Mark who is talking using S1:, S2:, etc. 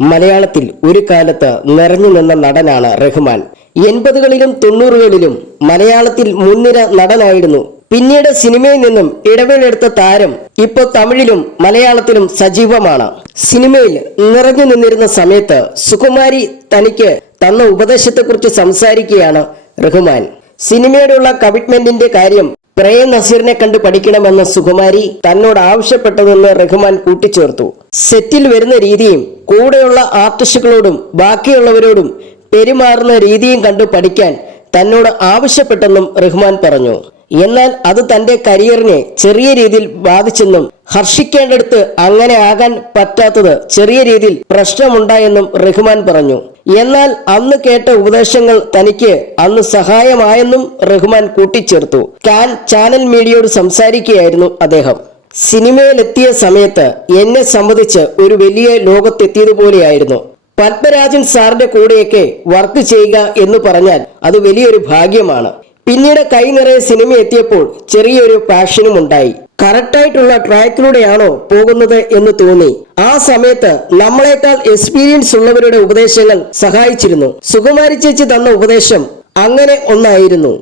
S1: മലയാളത്തിൽ ഒരു കാലത്ത് നിറഞ്ഞു നിന്ന നടനാണ് റഹ്മാൻ. എൺപതുകളിലും തൊണ്ണൂറുകളിലും മലയാളത്തിൽ മുൻനിര നടനായിരുന്നു. പിന്നീട് സിനിമയിൽ നിന്നും ഇടവേളെടുത്ത താരം ഇപ്പോൾ തമിഴിലും മലയാളത്തിലും സജീവമാണ്. സിനിമയിൽ നിറഞ്ഞു നിന്നിരുന്ന സമയത്ത് സുകുമാരി തനിക്ക് തന്ന ഉപദേശത്തെക്കുറിച്ച് സംസാരിക്കുകയാണ് റഹ്മാൻ. സിനിമയോടുള്ള കമ്മിറ്റ്മെന്റിന്റെ കാര്യം പ്രേം നസീറിനെ കണ്ട് പഠിക്കണമെന്ന് സുകുമാരി തന്നോട് ആവശ്യപ്പെട്ടതെന്ന് റഹ്മാൻ കൂട്ടിച്ചേർത്തു. സെറ്റിൽ വരുന്ന രീതിയും കൂടെയുള്ള ആർട്ടിസ്റ്റുകളോടും ബാക്കിയുള്ളവരോടും പെരുമാറുന്ന രീതിയും കണ്ട് പഠിക്കാൻ തന്നോട് ആവശ്യപ്പെട്ടെന്നും റഹ്മാൻ പറഞ്ഞു. എന്നാൽ അത് തന്റെ കരിയറിനെ ചെറിയ രീതിയിൽ ബാധിച്ചെന്നും ഹർഷിക്കേണ്ടടുത്ത് അങ്ങനെ ആകാൻ പറ്റാത്തത് ചെറിയ രീതിയിൽ പ്രശ്നമുണ്ടായെന്നും റഹ്മാൻ പറഞ്ഞു. എന്നാൽ അന്ന് കേട്ട ഉപദേശങ്ങൾ തനിക്ക് അന്ന് സഹായമായെന്നും റഹ്മാൻ കൂട്ടിച്ചേർത്തു. കാൻ ചാനൽ മീഡിയയോട് സംസാരിക്കുകയായിരുന്നു അദ്ദേഹം. സിനിമയിലെത്തിയ സമയത്ത് എന്നെ സംബന്ധിച്ച് ഒരു വലിയ ലോകത്തെത്തിയതുപോലെയായിരുന്നു. പത്മരാജൻ സാറിന്റെ കൂടെയൊക്കെ വർക്ക് ചെയ്യുക എന്ന് പറഞ്ഞാൽ അത് വലിയൊരു ഭാഗ്യമാണ്. പിന്നീട് കൈ നിറയെ സിനിമ എത്തിയപ്പോൾ ചെറിയൊരു പാഷനും ഉണ്ടായി. കറക്റ്റായിട്ടുള്ള ട്രാക്കിലൂടെയാണോ പോകുന്നത് എന്ന് തോന്നി. ആ സമയത്ത് നമ്മളെക്കാൾ എക്സ്പീരിയൻസ് ഉള്ളവരുടെ ഉപദേശങ്ങൾ സഹായിച്ചിരുന്നു. സുകുമാരി ചേച്ചി തന്ന ഉപദേശം അങ്ങനെ ഒന്നായിരുന്നു.